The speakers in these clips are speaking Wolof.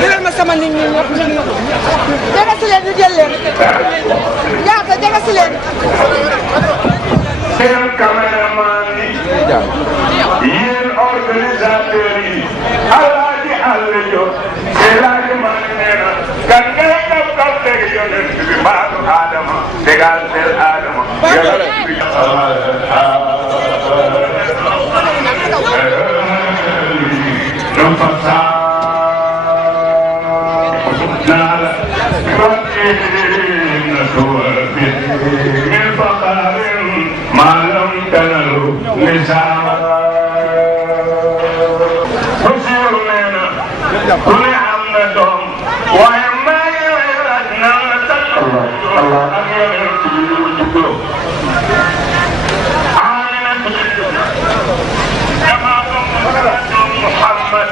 jëlal ma sama nit ñi ñëpp jege si leen ñu jël leen jaata jege si leen. seen caméraman yi yéen organisateurs yi Alaaji Alla Diop Elaaji man nee na kan ngay kaw kaw dégg yonent bi baatu Adama dégal seen Adama yàlla bi ما لم تنلوا نساء بشير لنا كل عمدهم وما يردنا تكرر محمد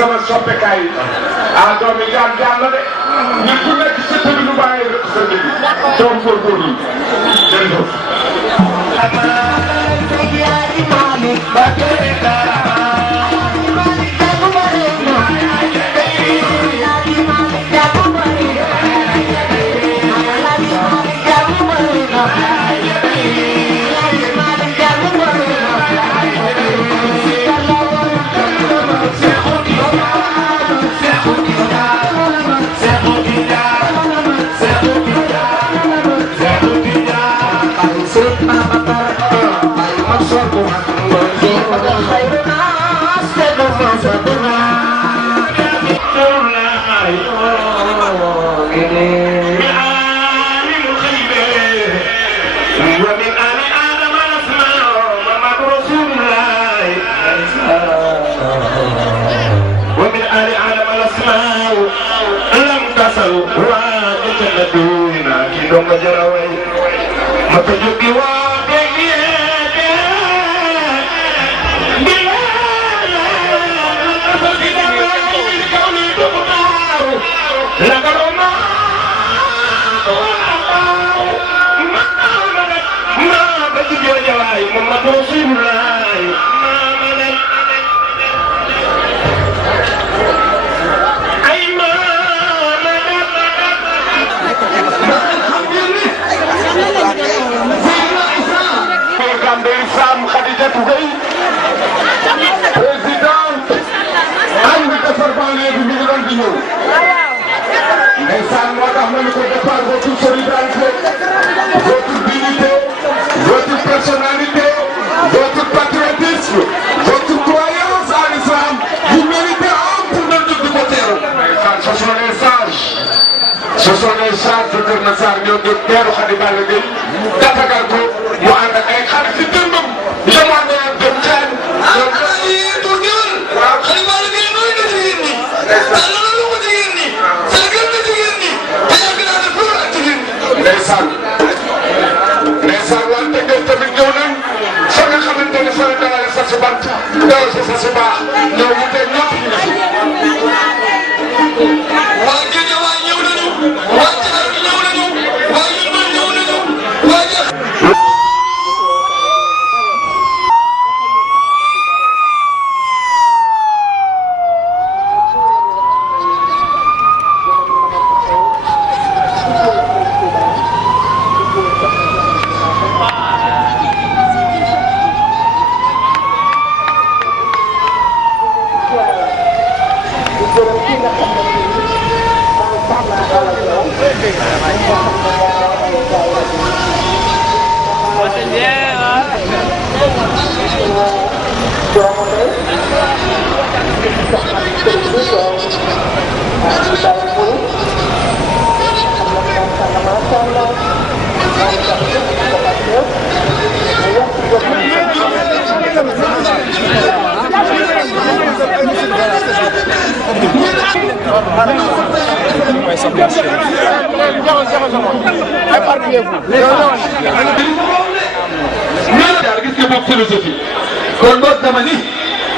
sama soppekaay yi ah doomi jaam jaam la de nit ku nekk sa tëdd lu bàyyi rek sa dëgg toog góorgóorlu jërëjëf. kon boog dama ni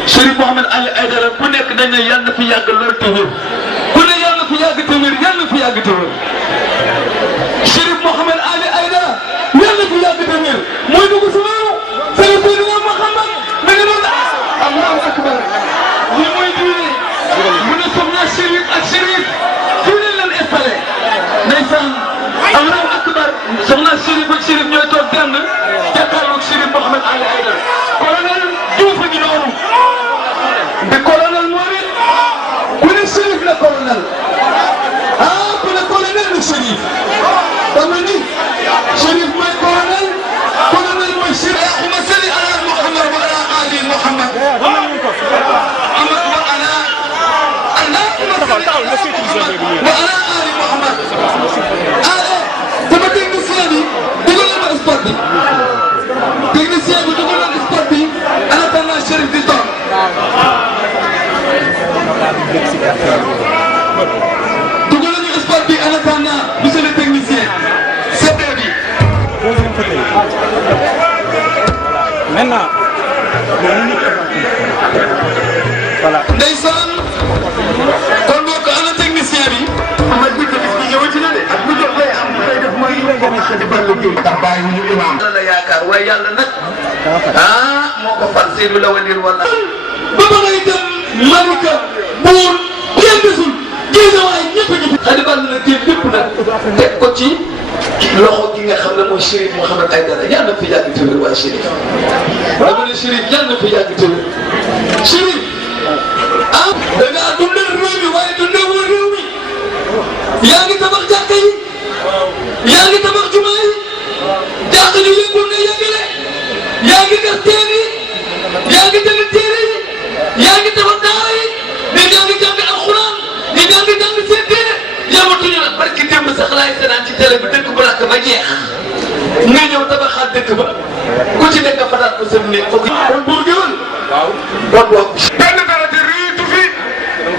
Chérif Mouhamed Ali Aïdara ku nekk dañ ne yàlla na fi yàgg lool te wér ku ne yàlla na fi yàgg te wér yàlla na fi yàgg te wér Chérif Mouhamed Ali Aïdara yàlla na fi yàgg te wér mooy dugg si loolu c'est Seydina Mouhamed da nga doon Allahu akbar lii mooy diine mu ne soxna Chérif ak Chérif fii leen leen installé ndeysaan Allahu akbar soxna Chérif ak Chérif ñooy toog benn jàkkaarloog Chérif Mouhamed Ali Aïdara colonel Diouf a ngi noonu di colonel moom it ku ne Chérif la colonel ku ne colonel la Chérif dama ni Chérif mooy colonel mooy Chérif Allahumma salli ala Muhammad wa ala ali Muhammad Allahumma salli ala ali Muhammad sama technicien bi dugal na ma sport bi technicien bi dugal na sport bi en attendant Chérif di toog dugal nañu sport bi en attendant monsieur le technicien CD bi maintenant voilà ndeysaan kon boo ko ana technicien bi ama bi ñëwati na de ak bu jot lay am bu koy def mooy waaye yàlla nag moo ko fal Seydou Lawandir wala. ba ba ngay dem Malika Mbour kenn desul Géejawaay ñëpp a ñëpp. xale ba na jël lépp nag teg ko ci loxo gi nga xam ne mooy Chérif Mouhamed Aïdara yàlla na fi yàgg te wér waaye Chérif. dama ne Chérif yàlla na fi yàgg te wér Chérif da ngaa dundal réew mi waaye dundal woo réew mi yaa ngi tabax jàkka yi yaa ngi tabax jumaa yi jàkka yi yëngul nga yëngale yaa ngi def teen yi yaa ngi def téere yi yaa ngi tabax daara yi mais yaa ngi jàng alxuraan mais yaa ngi jàng seen téere yamatuñu nag barki démb sax laay seetaan ci télé bi dëkk bu lakk ba jeex nga ñëw tabaxaat dëkk ba ku ci nekk fataat ko seen néeg foog kon buur gi woon waaw bon benn dara di riitu fi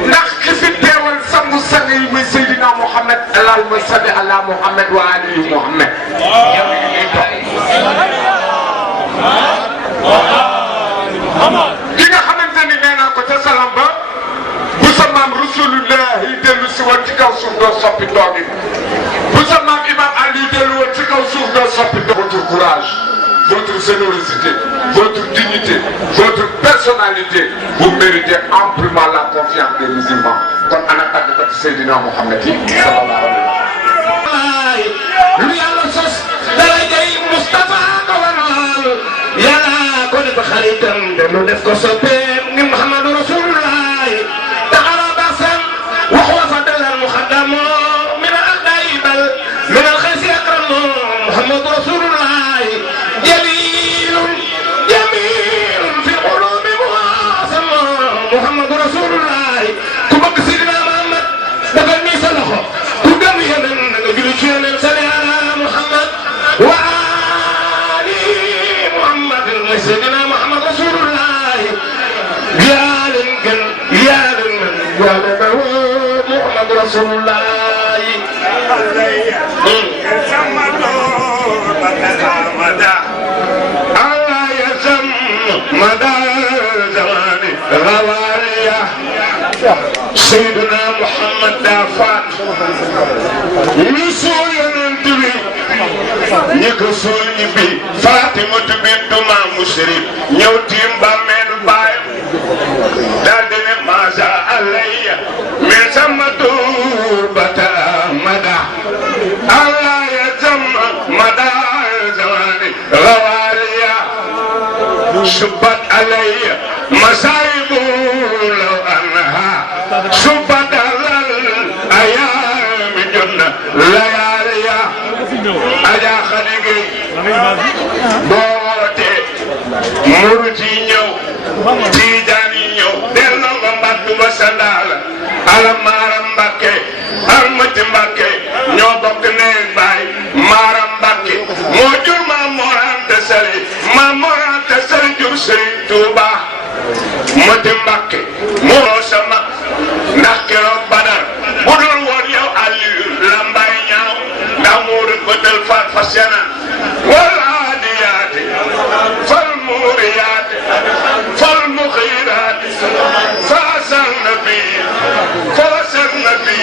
ndax ki fi teewal sangu sang yi muy Seydina Mouhamed allahumma salli ala Mouhamed wa ali Mouhamed yow mi ngi toog ki nga xamante ni nee naa ko ca salam ba bu sa maam Rasulullah yi dellu si woon ci kaw suuf doo soppi doogin bu sa maam Imam Ali dellu woon ci kaw suuf doo soppi doogin. Votre courage, votre générosité, votre dignité, votre personnalité, vous méritez amplement la confiance des musulmans. kon ana tàgg ko ci Seydina Mouhamed yi sallallahu alayhi wa sallam. lu yàlla sos darajay Mustafa ko waral yàlla ko def xaritam de lu def ko soppeem ni Muhammadu Rasulullah taxara basan wax wa fadalal muxaddamu min al aqdaibal min al xaysi akramu Muhammadu Rasulullah jamilun jamilun fi qulubi muasam Muhammadu Rasulullah ku bëgg Seydina Muhammad dafa ni sa loxo ku gëm yeneen nga julli ci yeneen sali ala Muhammad wa ali Muhammad Seydina Muhammad Rasulullah yaa leen gën yaa leen mën yaa leen mën Muhammad Rasulullah Allah yasam madar zamani rawariya Seydina Muhammad daa faat ñu suul yonent bi ñi ko suul ñi bi Fatimatu bintu Maamu Sharif ñëw tiim bàmmeelu baayam daal di ne maasa alayya min sama turbata mada Allah ya sama mada zamani rawariya subat alayya masaibu law anha subat alal ayami junna layaliya aja xadige boo wootee murit yi ñëw tiijaan yi ñëw delloo nga mbàttu ba sandaala ala maaram Mbàkke almati Mbàkke ñoo bokk neeg baay maaram Mbàkke moo jur Maam Mor Anta Sali Maam Mor Anta Sali jur Sëriñ Tuuba mati Mbàkke moo sama ndax keroog Badar bu dul woon yow Aliou lambay ñaaw ndax moo rek bëtal faat fas yana wala adiyaati fal muuriyaati fal muxiiraati faasal nabi faasal nabi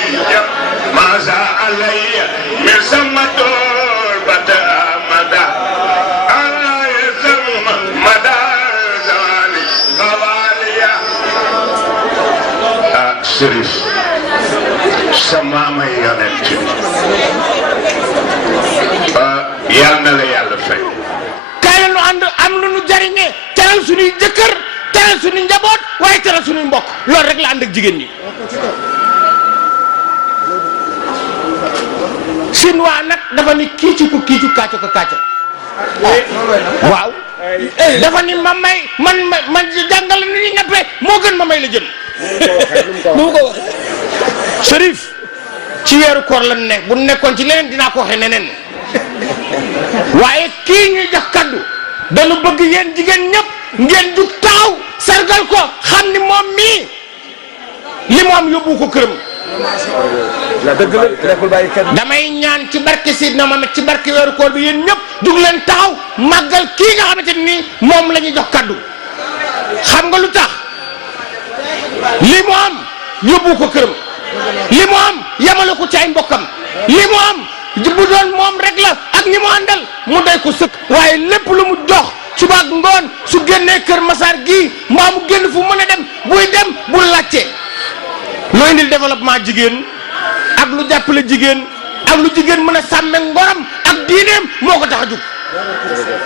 maasa alayya min sama tool bata mada Allah ya sama mada zawali zawaliya Chérif sa maamay yonent yal na la yàlla fay. kaay nu ànd am lu nu jariñee teral suñuy jëkkër teral suñuy njaboot waaye teral suñuy mbokk loolu rek la ànd ak jigéen ñi. Chinois nag dafa ni kiicu ko kiicu kàcce ko kàcce. waaw. dafa ni ma may man jàngal ni ñuy nappee moo gën ma may la jën. bu mu ko waxee. Chérif ci weeru koor lan ne bu nekkoon ci leneen dinaa ko waxee neneen waaye kii ñuy jox kaddu dañu bëgg yéen jigéen ñëpp ngeen jug taxaw sargal ko xam ni moom mii li mu am yóbbu ko këram. la dëgg la nekkul bàyyi kenn. damay ñaan ci barke Seydina Mohamed ci barke weeru koor bi yéen ñëpp jug leen taxaw màggal kii nga xamante ni moom la ñuy jox kaddu xam nga lu tax li mu am yóbbu ko këram. li mu am yamale ko ci ay mbokkam li mu am bu doon moom rek la ak ñi mu àndal mu doy ko sëkk waaye lépp lu mu dox suba ak ngoon su génnee Kër Massar gii mbaa mu génn fu mën a dem buy dem bu laajte loo indil développement jigéen ak lu jàppale jigéen ak lu jigéen mën a sàmme ngoram ak diineem moo ko tax a jóg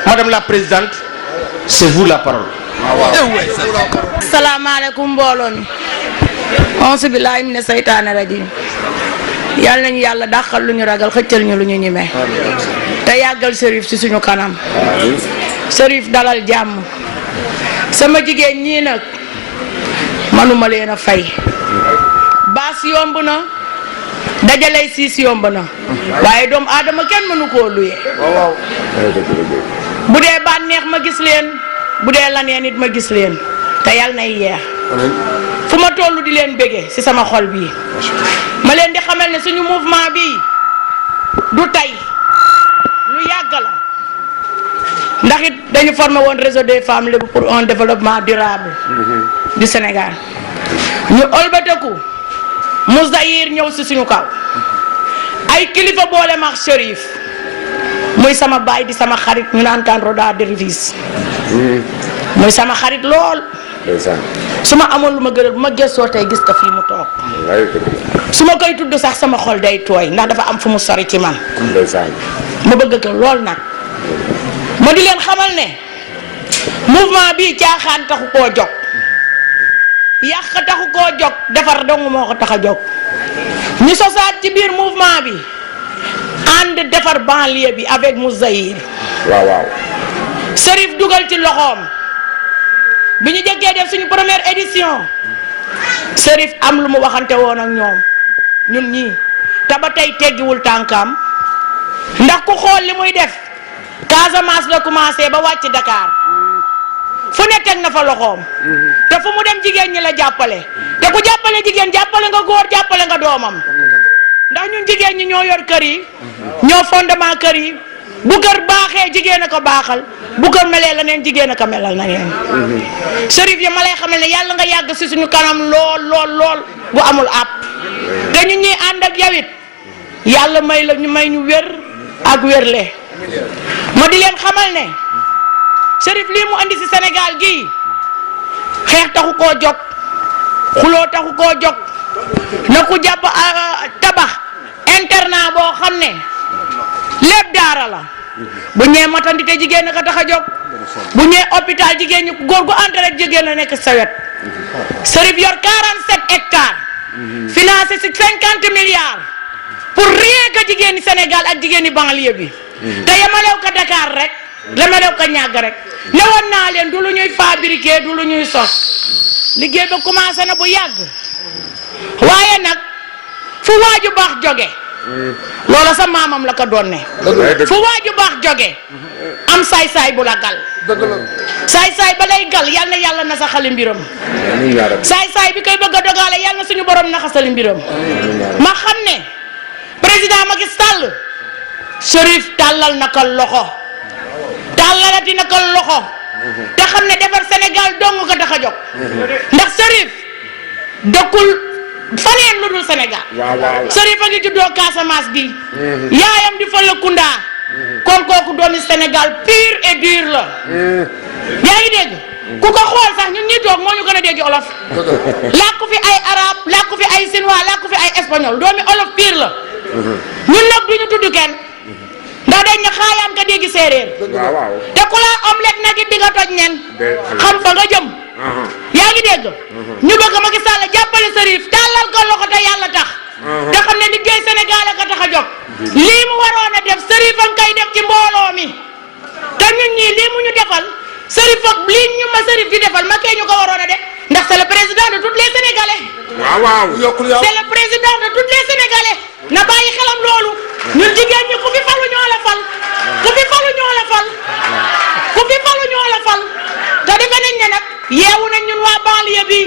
madame la présidente c'est vous la parole. asalaamaaleykum mbooloo mi auzu billaahi mina seytaane rajiim yal nañu yàlla dàqal lu ñu ragal xëccal ñu lu ñu ñime te yàggal Cherif ci suñu kanam Cherif dalal jàmm sama jigéen ñii nag manuma leen a fay baas yomb na dajalay siis yomb na waaye doomu aadama kenn mënu koo luye bu dee bànneex ma gis leen bu dee laneen nit ma gis leen te yàlla nay yeex fu ma toll di leen bége ci sama xol bii ma leen di xamal ne suñu mouvement bii du tey lu yàgg la ndax it dañu formé woon réseau des femmes lébu pour un développement durable du Sénégal ñu ëlbateku Mouzahir ñëw ci suñu kaw ay kilifa boole max Cherif muy sama baay di sama xarit ñu naan kan Roda Dervis muy sama xarit lool su ma amoon lu ma gënal bu ma gëstoo tey gis ko fii mu toog su ma koy tudd sax sama xol day tooy ndax dafa am fu mu sori ci man ma bëgg ko lool nag ma di leen xamal ne mouvement bii caaxaan taxu koo jóg yàq taxu koo jóg defar dong moo ko tax a jóg ñu sosaat ci biir mouvement bi ànd defar banlieue bi avec Mouzahir waaw Cherif dugal ci loxoom bi ñu jëkkee def suñu première édition Cherif am lu mu waxante woon ak ñoom ñun ñii te ba tey teggiwul tànkam ndax ku xool li muy def Casamance la commencé ba wàcc Dakar fu ne teg na fa loxoom te fu mu dem jigéen ñi la jàppale te ku jàppale jigéen jàppale nga góor jàppale nga doomam ndax ñun jigéen ñi ñoo yor kër yi ñoo fondement kër yi bu kër baaxee jigéen a ko baaxal bu kër melee la neen jigéen a ko melal na neen Cherif yi ma lay xamal ne yàlla nga yàgg ci suñu kanam lool bu amul àpp te ñun ñuy ànd ak yawit yàlla may la ñu may ñu wér ak wérle ma di leen xamal ne Cherif lii mu andi ci Sénégal gii xeex taxu koo jóg xuloo taxu koo jóg na ku jàpp tabax internat boo xam ne lépp daara la bu ñee matandité jigéen ko tax a jóg bu ñee hôpital jigéen ñi góor gu entre rek jigéen a nekk sa wet Cherif yor 47 hectares financé ci 50 milliards pour rien que jigéeni Sénégal ak jigéeni banlieue bi te yemalew ko Dakar rek yemalew ko ñàgg rek ne woon naa leen du lu ñuy fabriquer du lu ñuy sos liggéey ba commencé na bu yàgg waaye nag fu waaju baax jóge loola sa maamam la ko doon ne fu waaju baax jóge am saay-saay bu la gal saay-saay ba lay gal yal na yàlla na sa xali mbiram saay-saay bi koy bëgg a dogale yal na suñu borom na xasali mbiram ma xam ne président Macky Sall Cherif tàllal na ko loxo tàllalati na ko loxo te xam ne defar Sénégal dong ko tax a jóg ndax Cherif dëkkul faneen lu dul Sénégal Cherif a ngi juddoo Casamance bi yaayam di Falakunda kon kooku doomi Sénégal pur et dur la yaa ngi dégg ku ko xool sax ñun ñi toog moo ñu gën a dégg olof làkku fi ay arabe làkku fi ay chinois làkku fi ay espagnol doomi olof pur la ñun nag duñu tudd kenn ndax dañ ne xaayaan ka dégg séeréer te ku la omelette nag it di nga toj nen xam fa nga jëm yaa ngi dégg ñu bëgg Macky Sall jàppale Cherif tàllal ko loxo te yàlla tax te xam ne liggéey Sénégal a ko tax a jóg lii mu waroon a def Cherif a koy def ci mbooloo mi te ñun ñii lii mu ñu defal Cherif ak lii ñu ma Cherif di defal ma kee ñu ko waroon a def ndax c'est le président de tous les Sénégalais c'est le président de tous les Sénégalais na bàyyi xelam loolu ñun jigéen ñi ku fi falu ñoo la fal ku fi falu ñoo la fal ku fi falu ñoo la fal te defe nañ ne nag yeewu nañ ñun waa banlieue bi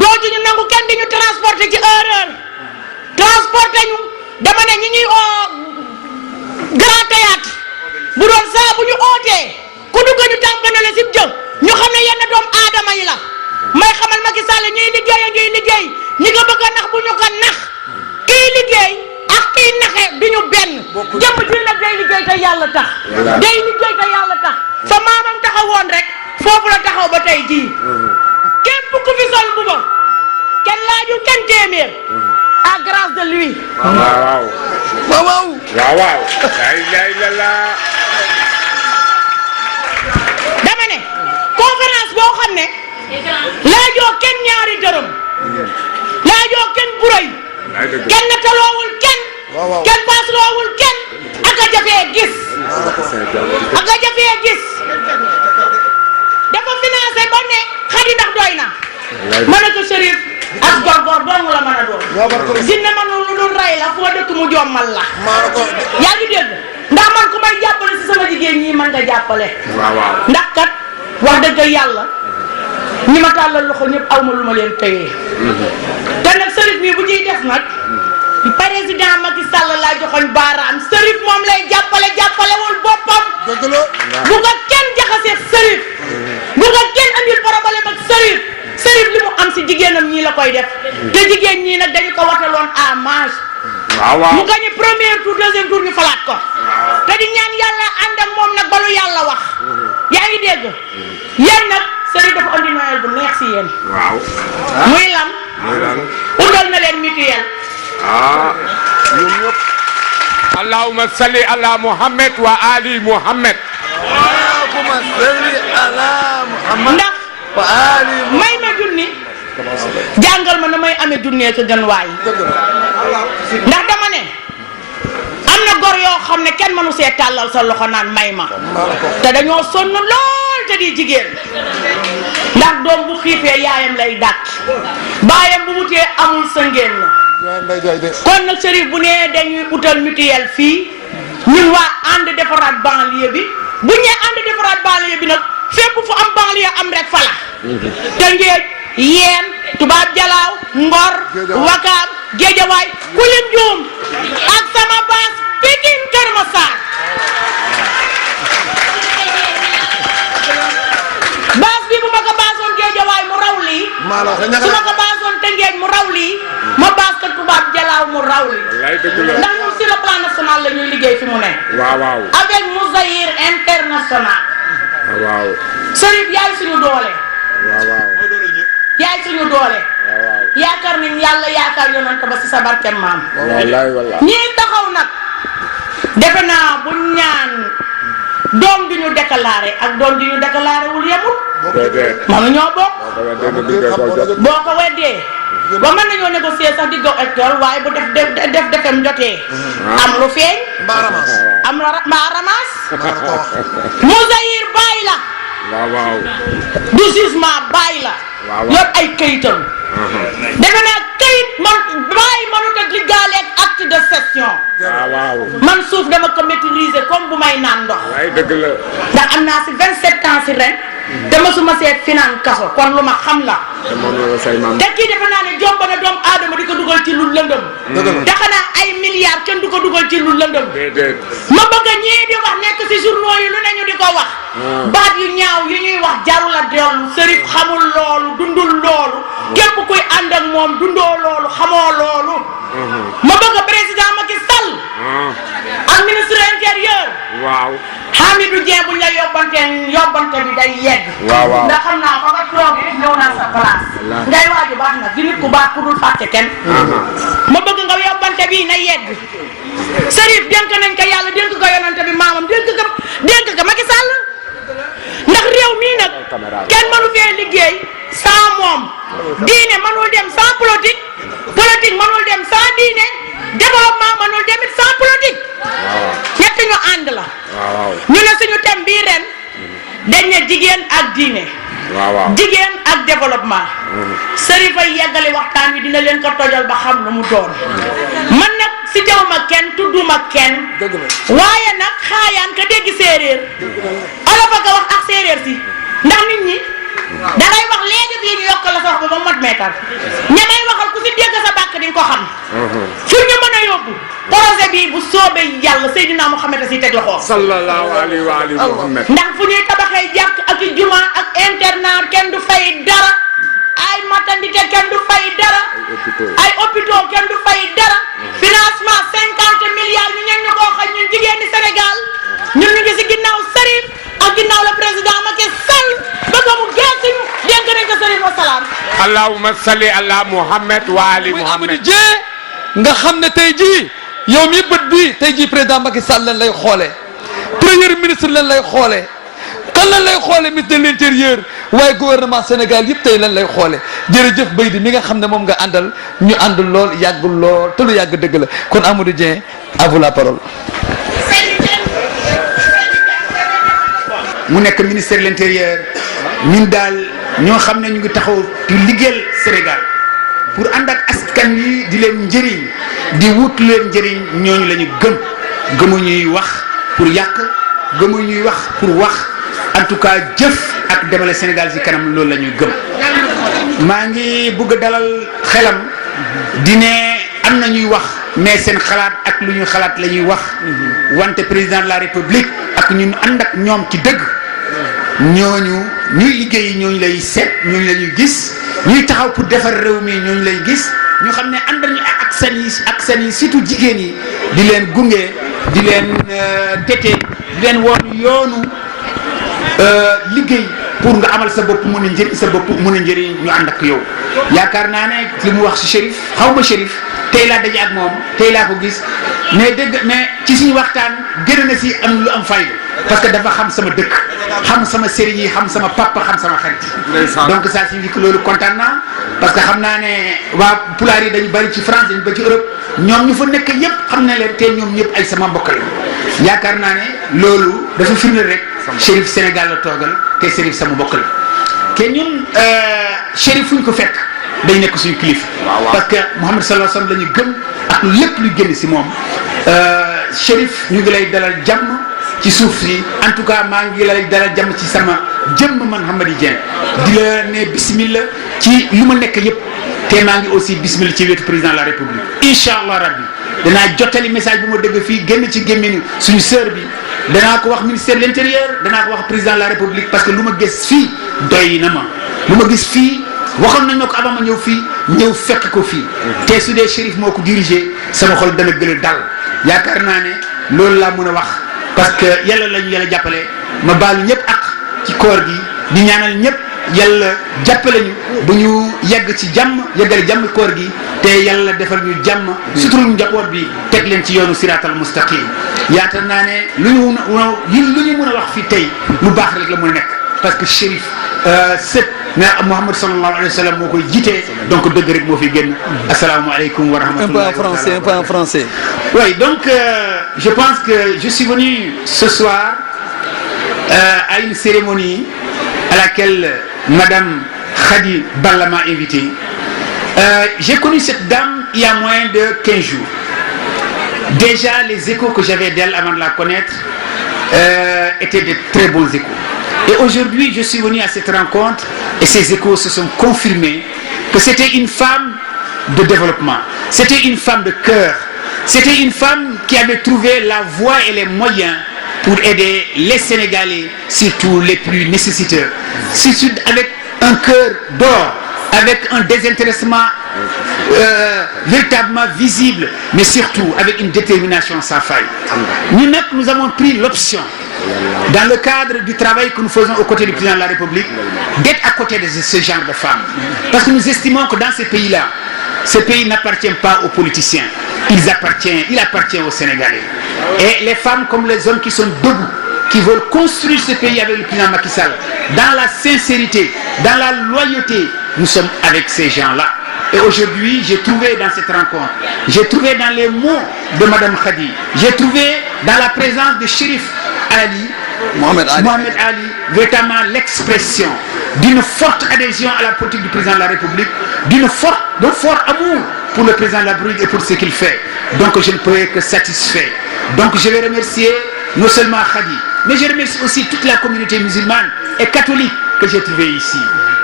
dootuñu nangu kenn di ñu transporter ci erreur transporter ñu dama ne ñi ñuy oo grand théâtre bu doon saa bu ñu ootee ku dugg ñu tàmpane la sib jëm ñu xam ne yenn doom aadama yi la may xamal Macky Sall ñuy liggéey ñi nga bëgg a nax bu ñu ko nax kii liggéey ak kii naxe duñu benn jëmm ji nag day liggéey te yàlla tax day liggéey te yàlla tax fa maamam taxawoon rek foofu la taxaw ba tey jii képp ku fi sol mbuba kenn laaju kenn téeméer à grâce de lui waaw waaw waaw waaw la dama ne conférence boo xam ne laajoo kenn ñaari dërëm laajoo kenn buray kenn nataloowul kenn kenn paasloowul kenn ak a jafee gis dafa financé ba ne xadi ndax doy na ma ne ko Chérif ak góor dong la mën a doon jinne manul lu dul rey la foo dëkk mu jommal la yaa ngi dégg ndax man ku may jàppale si sama jigéen ñi man nga jàppale ndax kat wax dëgg yàlla ñi ma tàllal loxo ñëpp aw ma lu ma leen tëyee te nag Chérif mii bu ciy def nag président Macky Sall laa joxoñ baaraam Chérif moom lay jàppalewul boppam bu ko kenn jaxasee Chérif bu ko kenn andil problème ak Chérif li mu am si jigéenam ñii la koy def te jigéen ñii nag dañu ko wataloon à marge mu gagné premier tour deuxième tour ñu falaat ko te di ñaan yàlla ànd ak moom nag balu yàlla wax yaa ngi dégg yéen nag Chérif dafa andi Noël bu neex si yéen muy lam utal na leen mutuelle ñun ñëpp allahumma salli ala Muhammad wa ali Muhammad allahumma salli ala Muhammad ndax wa ali may ma junni jàngal ma na may amee junnee ko gën waay ndax dama ne am na gor yoo xam ne kenn mënu see tàllal sa loxo naan may ma te dañoo sonn lool te di jigéen ndax doom bu xiifee yaayam lay dàkk baayam bu wutee amul sa ngeen na kon nag Chérif bu nee dañuy utal mutuelle fii ñun waa ànd defaraat banlieue bi bu ñee ànd defaraat banlieue bi nag fépp fu am banlieue am rek fala te ngéej yeen tubaab jalaaw ngor wakaam géejawaay ku lim juum ak sama baas Pikine Kër Massar baas bi bu ma ko baasoon géejawaay mu raw lii su ma ko baasoon Tëngéej mu raw lii ma baas ko tubaab jalaaw mu raw lii ndax ñun sur le plan national la ñuy liggéey fi mu ne avec Moussaïr international Chérif yaay suñu doole yaay suñu doole yaakaar nañ yàlla yaakaar yonent ba si sa barkem maam ñii taxaw nag defe naa bu ñaan doom bi ñu déclaré ak doom bi ñu déclaré wul yemul mënuñoo bokk boo ko weddee ba mën nañoo négocier sax di gox école waaye bu defem jotee am lu feeñ am mbaa ramas Moussaïr bàyyi la du jugement bàyyi la yor ay këyitam defe naa këyit man bàyyi mënut a liggaale ak acte de cession man suuf dama ko maîtriser comme bu may naan ndox ndax am naa si 27 ans si ren te masuma seet finaan kaso kon lu ma xam la te kii defe naa ne jomb na doomu aadama di ko dugal ci lu lëndëm te xanaa ay milliards kenn du ko dugal ci lu lëndëm ma bëgg a ñii di wax nekk si journaux yi lu ne ñu di ko wax baat yu ñaaw yu ñuy wax jarul a dellu Chérif xamul loolu dundul loolu képp kuy ànd ak moom dundoo loolu xamoo loolu ma bëgg président Macky Sall ak ministre intérieur Hamidou Dieng buñ la yóbbante bi day yegg ndax xam naa ba nga toogee ñëw naa sa place ngay waaju baax nag di nit ku baax ku dul fàtte kenn ma bëgg nga yóbbante bi na yegg Chérif dénk nañ ko yàlla dénk ko yonante bi maamam dénk ko Macky Sall ndax réew mii nag kenn mënu fee liggéey sans moom diine mënul dem sans politique politique mënul dem sans diine développement mënul demit sans politique ñett ñu ànd la ñu ne suñu thème bii ren dañ ne jigéen ak diine jigéen ak développement Chérif ay yeggali waxtaan wi dina leen ko tojal ba xam lu mu doon man nag si jawma kenn tudduma kenn waaye nag xaayaan ka dégg séeréer olof a ko wax ak séeréer si ndax nit ñi dangay wax léegi fii ñu yokk la sa wax ba mot meetar ñamay waxal ku si dégg sa bàkk di nga ko xam fu ñu mën a yóbbu projet bi bu soobee yàlla Seydina Mouhamed a si teg loxo sallallahu alayhi wa alihi Muhammad ndax fu ñuy tabaxee jàkk ak i juma ak internat kenn du fay dara ay maternité kenn du fay dara ay hôpitaux kenn du fay dara financement 50 milliards ñu ñeen ñu allahumma salli ala Muhammad wa ali muy Muhammad. Amadou Dieng nga xam ne tey jii yow mi bët bii tey jii président Macky Sall lan lay xoolee premier ministre lan lay xoolee kan lan lay xoolee ministre de l'intérieur waaye gouvernement Sénégal yëpp tey lan lay xoolee jërëjëf bay di mi nga xam ne moom nga àndal ñu ànd lool yàgg lool te lu yàgg dëgg la kon Amadou Dieng à vous la parole. mu nekk ministère de l'intérieur ñun daal ñoo xam ne ñu ngi taxaw di liggéeyal Sénégal pour ànd ak askan yi di leen njëriñ di wut leen njëriñ ñooñu la ñu gëmu ñuy wax pour yàq gëmu ñuy wax pour wax en tout cas jëf ak demale Sénégal ci kanam loolu la ñuy gëm. maa ngi bëgg a dalal xelam di ne am na ñuy wax mais seen xalaat ak lu ñu xalaat la ñuy wax wante président de la République ak ñun ànd ak ñoom ci dëgg ñooñu ñuy liggéey ñooñu lay seet ñooñu la ñuy gis ñuy taxaw pour defar réew mi ñooñu lay gis ñu xam ne ànd nañu ak seen yi surtout jigéen yi di leen gunge di leen tete di leen woon yoonu liggéey pour nga amal sa bopp mën a njëriñ sa bopp mën a njëriñ ñu ànd ak yow yaakaar naa ne li mu wax si Chérif xaw ma Chérif tey laa daje ak moom tey laa ko gis mais dëgg mais ci suñu waxtaan gën na si am lu am fayda parce que dafa xam sama dëkk xam sama sëriñ yi xam sama papa xam sama xarit donc ça signifie que loolu kontaan naa parce que xam naa ne waa pulaar yi dañu bari ci France dañu bari ci Europe ñoom ñu fa nekk yëpp xam na leen te ñoom ñëpp ay sama mbokk la yaakaar naa ne loolu dafa firndeel rek Chérif Sénégal la toogal te Chérif sama mbokk la te ñun Chérif fu ñu ko fekk day nekk suñu kilifa parce que Muhammad sallallahu alayhi wa sallam la ñu gëm ak lépp luy génn si moom Chérif ñu ngi lay dalal jàmm ci suuf si en tout cas maa ngi lay dalal jàmm ci sama jëmm man Hamady Dieng di la ne bismillah ci lu ma nekk yëpp te maa ngi aussi bismillah ci wetu président de la République incha allah rabbi danaa jottali message bu ma dëgg fii génn ci gémminu suñu sœur bi danaa ko wax ministère de l'intérieur danaa ko wax président de la République parce que lu ma gis fii doy na ma lu ma gis fii waxoon nañ ma ko avant ma ñëw fii ñëw fekk ko fii te su dee Chérif moo ko dirigé sama xol dana gën a dal yaakaar naa ne loolu laa mën a wax parce que yàlla la ñu yàlla jàppale ma baalu ñëpp ak ci koor gi di ñaanal ñëpp yàlla jàppale ñu bu ñu yegg ci jàmm yeggale jàmm koor gi te yàlla defal ñu jàmm suturul njaboot bi teg leen ci yoonu siraatal mustaqim yaakaar naa ne lu ñu mën a wax fii tey lu baax rek la mën a nekk parce que Chérif sët mais Muhammad sallallahu alayhi wa sallam moo koy jiite donc dëgg rek moo fi génn asalaamaaleykum wa rahmatullahi un peu en français. Oui, donc je pense que je suis venu ce soir à une cérémonie à laquelle Madame Khady Balla m'a invité. J'ai connu cette dame il y a moins de 15 jours. Déjà, les échos que j'avais d'elle avant de la connaître étaient de très bons échos. Et aujourd'hui, je suis venu à cette rencontre et ces échos se sont confirmés que c'était une femme de développement, c'était une femme de cœur, c'était une femme qui avait trouvé la voie et les moyens pour aider les Sénégalais, surtout les plus nécessiteux, surtout avec un cœur d'or, avec un désintéressement véritablement visible, mais surtout avec une détermination sans faille. Nous avons pris l'option, dans le cadre du travail que nous faisons aux côtés du président de la République, d'être à côté de ce genre de femmes. Parce que nous estimons que dans ces pays-là, ce pays n'appartient pas aux politiciens, il appartient aux Sénégalais. Et les femmes comme les hommes qui sont debout, qui veulent construire ce pays avec le président Macky Sall, dans la sincérité, dans la loyauté, nous sommes avec ces gens-là. Et aujourd'hui, j'ai trouvé dans cette rencontre, j'ai trouvé dans les mots de Madame Khady, j'ai trouvé dans la présence de Chérif Ali, Mohamed Ali, véritablement l'expression d'une forte adhésion à la politique du président de la République, d'un fort amour pour le président de la République et pour ce qu'il fait. Donc je ne peux être que satisfait. Donc je vais remercier non seulement Khady, mais je remercie aussi toute la communauté musulmane et catholique que j'ai trouvée ici.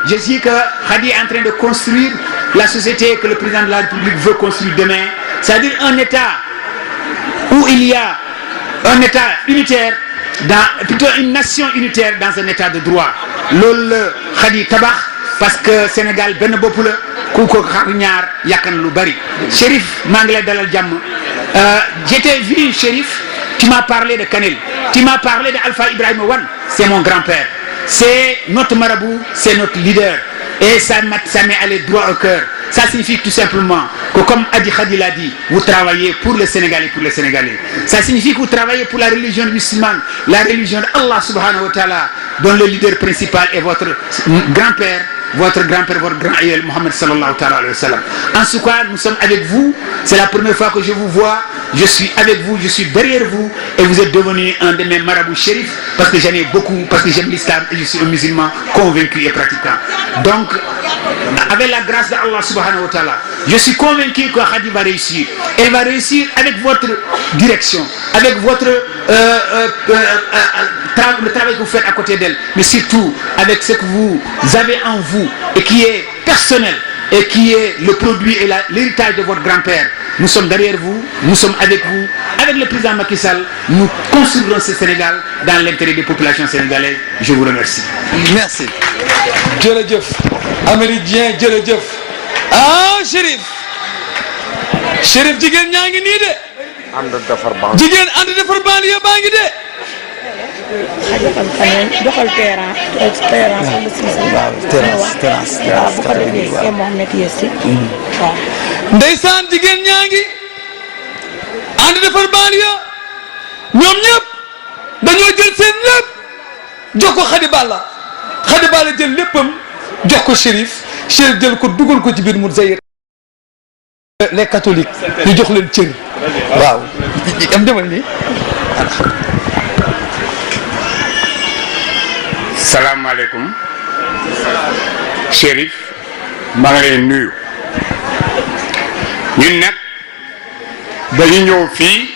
Je dis que Khady est en train de construire la société que le président de la République veut construire demain, c'est-à-dire un État où il y a un État unitaire, plutôt une nation unitaire dans un État de droit. Loolu Khady tabax parce que Sénégal benn bopp la ku ko xar ñaar yàkkan lu bari. Chérif maa ngi lay dalal jàmm. J'étais venu Chérif, tu m'as parlé de Kanel, tu m'as parlé de Alpha Ibrahima Wane, c'est mon grand-père. C'est notre marabout, c'est notre leader. Et ça m'est allé droit au cœur. Ça signifie tout simplement que, comme Adi Khadi l'a dit, vous travaillez pour les Sénégalais, pour les Sénégalais. Ça signifie que vous travaillez pour la religion musulmane, la religion d'Allah subhanahu wa ta'ala, dont le leader principal est votre grand-père, votre grand aïeul, Mohammed sallallahu alayhi wa sallam. En ce cas, nous sommes avec vous. C'est la première fois que je vous vois. Je suis avec vous, je suis derrière vous. Et vous êtes devenu un de mes marabouts shérifs parce que j'en ai beaucoup, parce que j'aime l'islam et je suis un musulman convaincu et pratiquant. Donc, avec la grâce d'Allah subhanahu wa ta'ala, je suis convaincu que Khadi va réussir. Elle va réussir avec votre direction, avec votre le travail que vous faites à côté d'elle, mais surtout avec ce que vous avez en vous et qui est personnel et qui est le produit et l'héritage de votre grand-père. Nous sommes derrière vous, nous sommes avec vous. Avec le président Macky Sall, nous construirons ce Sénégal dans l'intérêt des populations sénégalaises. Je vous remercie. Merci. jërëjëf Américain jërëjëf ah Chérif jigéen ñaa ngi nii de. jigéen ànd defar banlieue baa ngi de. doxal terrasse ndeysaan jigéen ñaa ngi ànd defar banlieue ñoom ñëpp dañoo jël seen lépp jox ko Khady Balla jël léppam jox ko Chérif jël ko dugal ko ci biir Moussaïr les catholiques ñu jox leen cër waaw am demal nii. salaamaaleykum Chérif maa ngi lay nuyu ñun nag dañu ñëw fii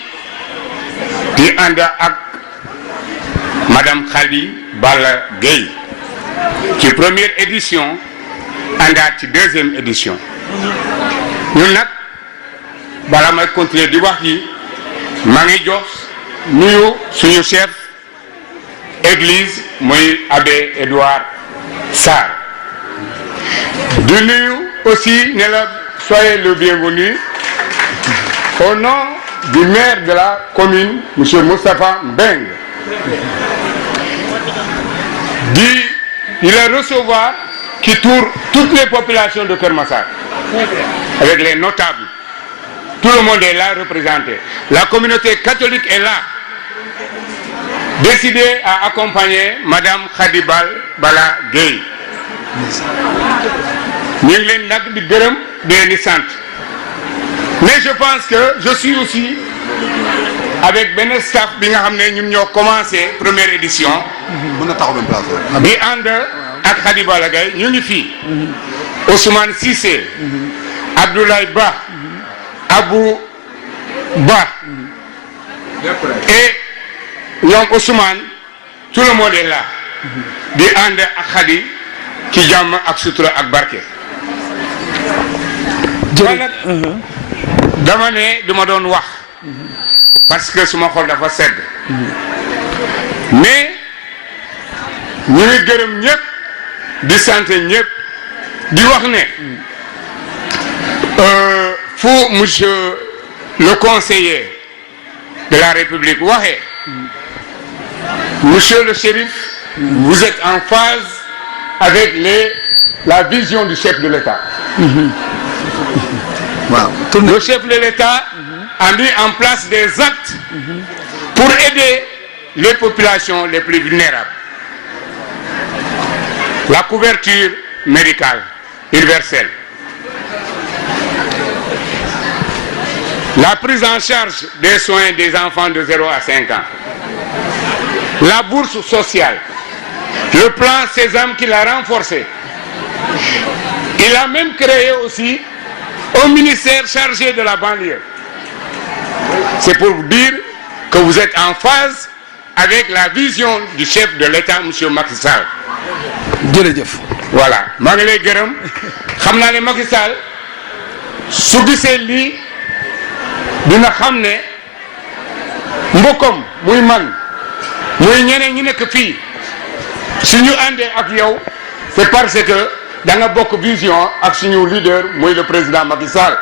di ànd ak madame Khady Balla Gueye ci première édition àndaat ci deuxième édition ñun nag bala may continuer di wax yi maa ngi jox nuyu suñu chef église muy abbé Edouard Sarr di nuyu aussi ne la soyez le bienvenu au nom du maire de la commune monsieur Moustapha Mbeng di le recevoir qui tourne toutes les populations de Keur Massar avec les notables. Tout le monde est là représenté. La communauté catholique est là, décidée à accompagner madame Khady Balla Gueye. ñu ngi leen nag di gërëm di leen di sant mais je pense que je suis aussi avec benn staff bi nga xam ne ñun ñoo commencé première édition. mën na taxaw même place bi ànd ak Khady Balla Gueye ñu ngi fii Ousmane Cissé, Abdoulaye Ba, Abou Ba et ñoom Ousmane, tout le monde est là di ànd ak Khady ci jàmm ak sutura ak barke. dama ne duma doon wax parce que suma xol dafa sedd mais ñu ngi gërëm ñëpp di sant ñëpp di wax ne fu monsieur le conseiller de la République waxee monsieur le shérif vous êtes en phase avec la vision du chef de l'État. Le chef de l'État a mis en place des actes pour aider les populations les plus vulnérables. La couverture médicale universelle, la prise en charge des soins des enfants de 0 à 5 ans, la bourse sociale, le plan Sésame qu'il a renforcé. Il a même créé aussi un ministère chargé de la banlieue. C'est pour vous dire que vous êtes en phase avec la vision du chef de l'État, monsieur Macky Sall. jërëjëf. Voilà maa ngi lay gërëm xam naa ne Macky Sall su gisee lii dina xam ne mbokkam muy man muy ñeneen ñi nekk fii suñu àndee ak yow c'est parce que da nga bokk vision ak suñu leader muy le président Macky Sall.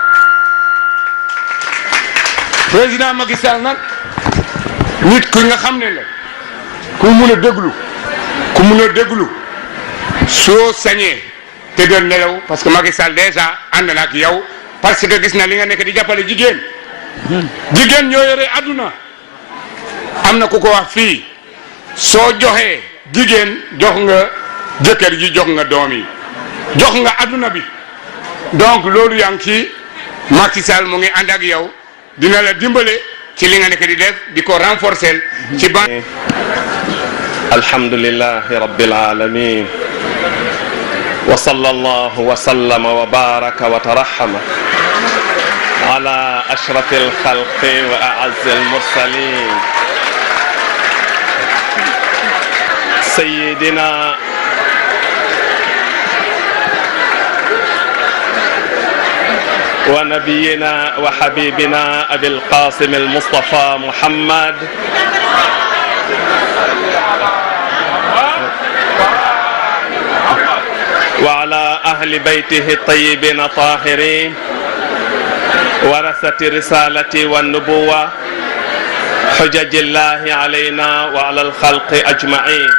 Président Macky Sall nag nit ku nga xam ne la ku mun a déglu soo sañee tëddal nelaw parce que Macky Sall déjà ànd na ak yow parce que gis na li nga nekk di jàppale jigéen jigéen ñoo yore adduna am na ku ko wax fii soo joxee jigéen jox nga jëkkër ji jox nga doom yi jox nga adduna bi donc loolu yaa ngi ci Macky Sall mu ngi ànd ak yow dina la dimbale ci li nga nekk di def di ko renforcer ci ban alhamdulillahi rabbil alamin wa sallallahu wa sallama wa baraka wa tarahama ala ashrafil khalqi wa a'azzil mursalin sayyidina ونبينا وحبيبنا أبي القاسم المصطفى محمد وعلى أهل بيته الطيبين الطاهرين ورثة الرسالة والنبوة حجج الله علينا وعلى الخلق أجمعين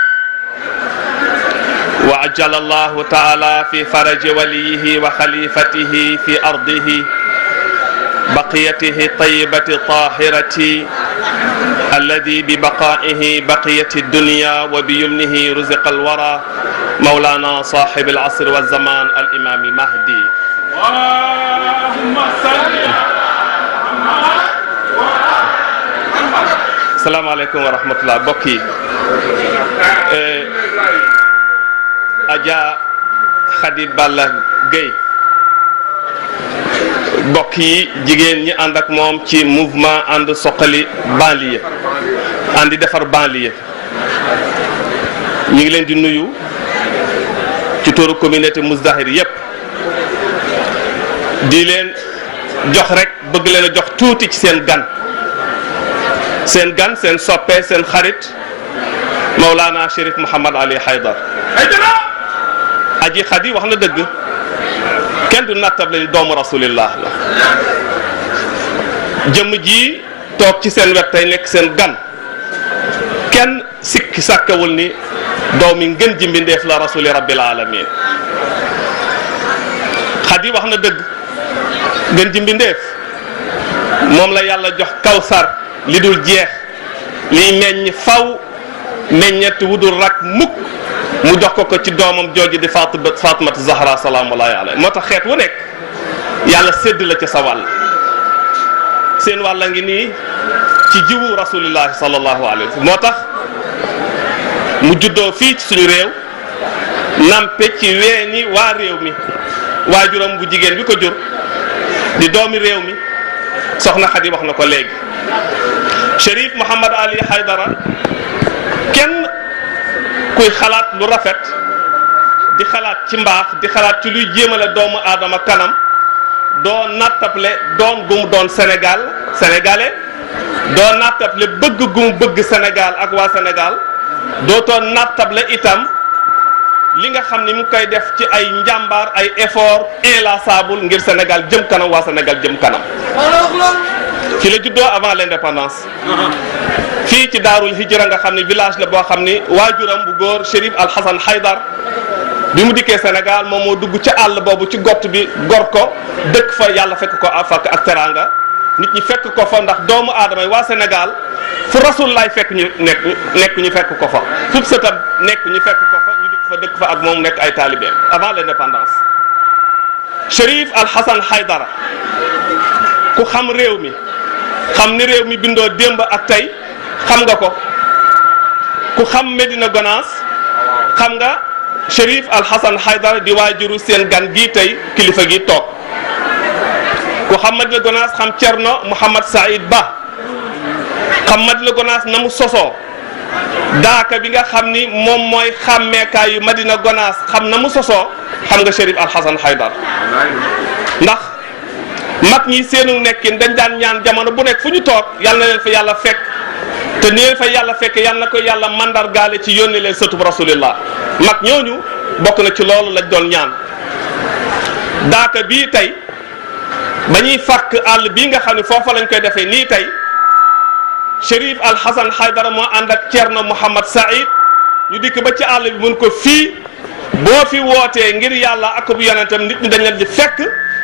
وعجل الله تعالى في فرج وليه وخليفته في أرضه بقيته الطيبة الطاهرة الذي ببقائه بقية الدنيا وبيمنه رزق الورى مولانا صاحب العصر والزمان الإمام المهدي اللهم صل السلام عليكم ورحمة الله بكي Adja Khady Balla Gueye mbokk yi jigéen ñi ànd ak moom ci mouvement ànd soqali banlieue àndi defar banlieue ñu ngi leen di nuyu ci turu communauté Mousdahir yépp di leen jox rek bëgg leen a jox tuuti ci seen gan seen soppe seen xarit Mawlana Chérif Mouhamad Ali Haydar Aji Khady wax na dëgg kenn du nattable ni doomu rasulillah la jëmm ji toog ci seen wet tey nekk seen gan kenn sikki sàkkawul ni doomi ngën ji mbindeef la rasuli rabbil alamin Khady wax na dëgg ngën ji mbindeef moom la yàlla jox kawsar li dul jeex liy meññ faw meññet wudul rak mukk mu jox ko ci doomam jooju di Fatimatu Zahra salaamullahi alayha moo tax xeet wu nekk yàlla sédd la ca sa wàll seen wàlla ngi nii ci jiwu rasulillahi sallallahu alayhi wa sallam moo tax mu juddoo fii ci suñu réew nampe ci weeni waa réew mi waajuram bu jigéen bi ko jur di doomi réew mi soxna Khady wax na ko léegi Chérif Mouhamad Ali Haydara kenn kuy xalaat lu rafet di xalaat ci mbaax di xalaat ci luy jéemale doomu aadama kanam doo nattable doon gu mu doon sénégalais doo nattable bëgg gu mu bëgg Sénégal ak waa Sénégal dootoo nattable itam li nga xam ni mu koy def ci ay njàmbaar ay effort inlassable ngir Sénégal jëm kanam waa Sénégal jëm kanam ci la juddoo avant l'indépendance fii ci Daarul Hijra nga xam ne village la boo xam ni waajuram bu góor Chérif Al Hassan Haydar bi mu dikkee Sénégal moom moo dugg ci àll boobu ci gott bi gor ko dëkk fa yàlla fekk ko fakk ak teranga nit ñi fekk ko fa ndax doomu aadama yi waa Sénégal fu Rasulullah fekk ñu nekk ñu fekk ko fa fu sëtam nekk ñu fekk ko fa ñu dëkk fa ak moom nekk ay taalibeem avant l'indépendance Chérif Al Hassan Haydara ku xam réew mi xam ni réew mi bindoo démb ak tey xam nga ko ku xam Medina Gonaas xam nga Chérif Al Hassan Haydara di waajuru seen gan gii tey kilifa gi toog ku xam Medina Gonaas xam Cerno Mouhamad Saïd Ba xam Medina Gonaas na mu sosoo daaka bi nga xam ni moom mooy xàmmeekaayu Medina Gonaas xam na mu sosoo xam nga Chérif Al Hassan Haydara ndax mag ñi seenu nekkin dañ daan ñaan jamono bu nekk fu ñu toog yal na leen fa yàlla fekk te ni leen fa yàlla fekk yal na ko yàlla mandargaale ci yónni leen sëtub rasulillah mag ñooñu bokk na ci loolu lañ doon ñaan daaka bii tey ba ñuy fàkk àll bii nga xam ne foofa lañ koy defee nii tey Chérif Al Hassan Haydara moo ànd ak Thierno Mouhamad Saïd ñu dikk ba ci àll bi mun ko fii boo fi wootee ngir yàlla ak bu yonentam nit ñi dañ leen di fekk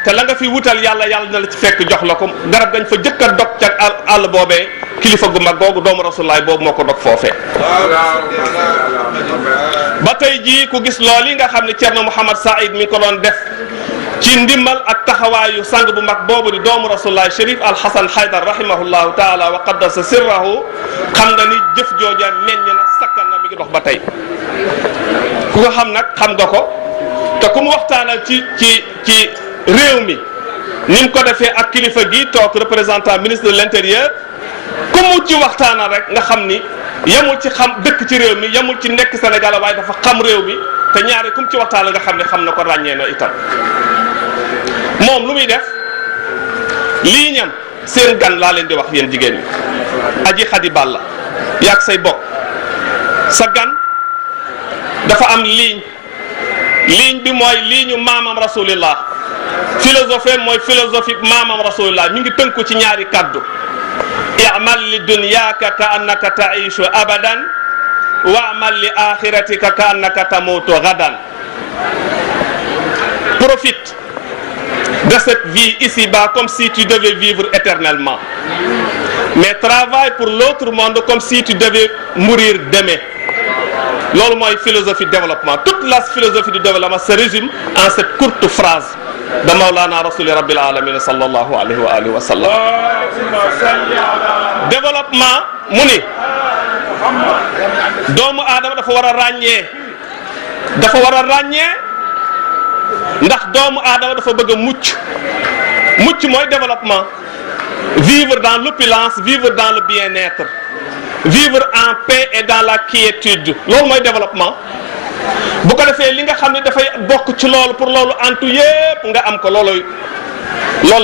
te la nga fi wutal yàlla yàlla na la ci fekk jox la ko garab gañ fa jëkk a dog ca àll boobee kilifa gu mag googu doomu rasulullaay boobu moo ko dog foofee. ba tey jii ku gis loolu yi nga xam ne Thierno Mouhamed Saïd mi ngi ko doon def ci ndimbal ak taxawaayu sang bu mag boobu di doomu rasulullaay Chérif Al Hassan Haydar rahimahullahu taala wa qaddasa sirrahu xam nga ni jëf jooja meññ na sakkan na mi ngi dox ba tey ku ko xam nag xam nga ko te ku mu waxtaanal ci réew mi ni mu ko defee ak kilifa gi toog représentant ministre de l'intérieur ku mu ci waxtaanal rek nga xam ni yemul ci xam dëkk ci réew mi yemul ci nekk Sénégal waaye dafa xam réew mi te ñaari ku mu ci waxtaanal nga xam ne xam na ko ràññee na itam moom lu muy def lii ñam seen gan laa leen di wax yéen jigéen ñi aji xadi balla yaag say bokk sa gan dafa am ligne bi mooy ligne maamam rasulillah philosophie mooy philosophie maamam rasulillah mi ngi tënku ci ñaari kaddu i'mal li dunyaaka ka annaka ta'ishu abadan wa'mal li akhiratika ka annaka tamutu gadan. Profite de cette vie ici-bas comme si tu devais vivre éternellement, mais travaille pour l'autre monde comme si tu devais mourir demain. loolu mooy philosophie de développement. Toute la philosophie du développement se résume en cette courte phrase de Mawlana Rasuli Rabbil Alamin sallallahu alayhi wa alihi wa sallam. Développement mu ni doomu aadama dafa war a ràññee ndax doomu aadama dafa bëgg a mucc mooy développement. Vivre dans l'opulence, vivre dans le bien-être, vivre en paix et dans la quiétude loolu mooy développement. bu ko defee li nga xam ne dafay bokk ci loolu pour loolu antu yépp nga am ko loolu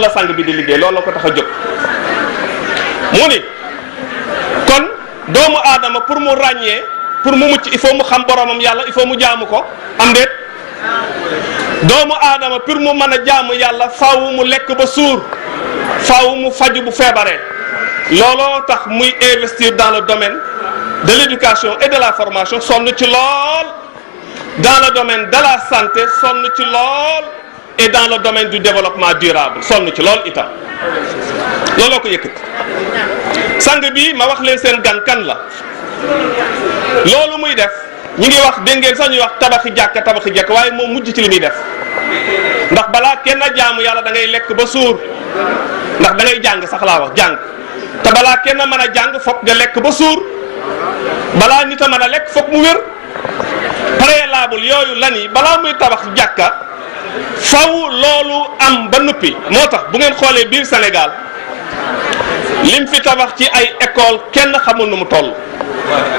la sang bi di liggéey loolu la ko tax a jóg. mu ni kon doomu aadama pour mu ràññee pour mu mucc il faut mu xam boromam yàlla il faut mu jaamu ko am déet. doomu aadama pour mu mën a jaamu yàlla faaw mu lekk ba suur faaw mu faju bu feebaree looloo tax muy investir dans le domaine de l'éducation et de la formation sonn ci lool. Dans le domaine de la santé sonn ci lool et dans le domaine du développement durable sonn ci lool itam looloo ko yëkkati sang bi ma wax leen seen gan kan la loolu muy def ñi ngi wax dégg ngeen sax ñuy wax tabaxi jàkka waaye moom mujj ci li muy def ndax balaa kenn jaamu yàlla da ngay lekk ba suur ndax da ngay jàng sax laa wax jàng te balaa kenn mën a jàng foog nga lekk ba suur balaa nit a mën a lekk foog mu wér. préalable yooyu lan yi balaa muy tabax jàkka faw loolu am ba noppi moo tax bu ngeen xoolee biir Sénégal lim fi tabax ci ay école kenn xamul nu mu toll